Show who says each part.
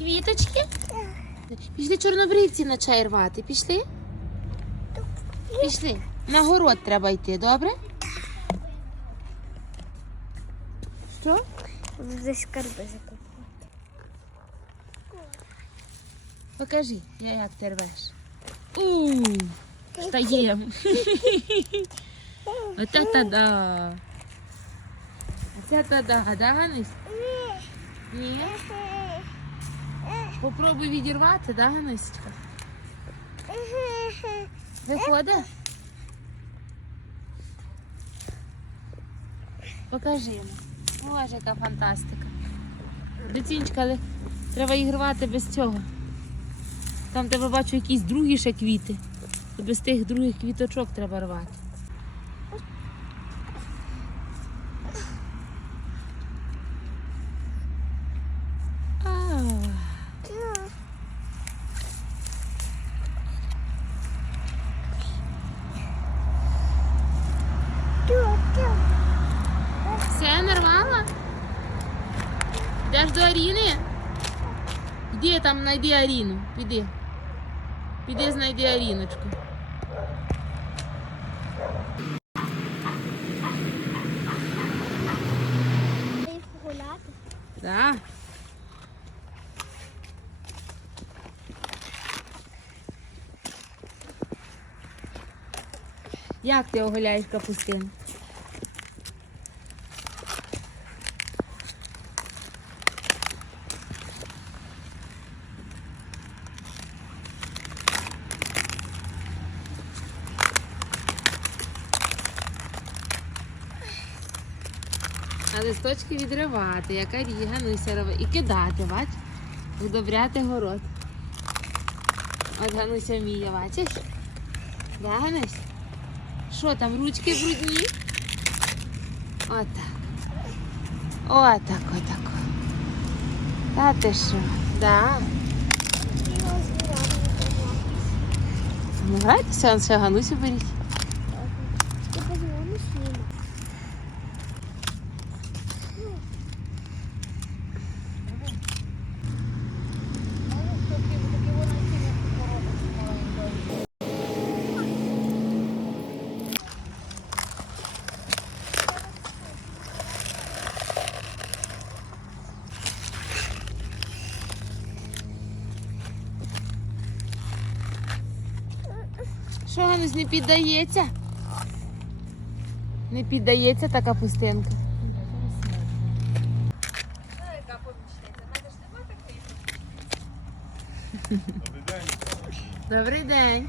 Speaker 1: Квіточки? Пішли чорнобривці на чай рвати. Пішли? Пішли. На город треба йти, добре? Що?
Speaker 2: Вже скарби закупили.
Speaker 1: Покажи, я як ти рвеш. У, Встаєм. Оце та-да. Оце та-да, да, Ганусь? Ні? Попробуй відірвати, да, Ганусечка? Виходить? Покажи йому. Боже, яка фантастика. Дитинчка, але треба їх рвати без цього. Там тебе бачу якісь другі ще квіти. І без тих других квіточок треба рвати. Йдеш до Аріни? Йди там, знайди Аріну. Піди. Піди знайди Аріночку.
Speaker 2: Їх гуляти.
Speaker 1: Да. Як ти оголяєш капустину? А листочки відривати, яка Гануся робить. І кидати, бач? Удобряти город. От Гануся вміє, бачиш? Да, Ганусь? Що там, ручки брудні? Отак. Отак, отак. Та ти що? Да. Ну грайтеся, он ще Ганусю беріть. Що Ганусь не піддається? Не піддається така пустинка. Добрий день.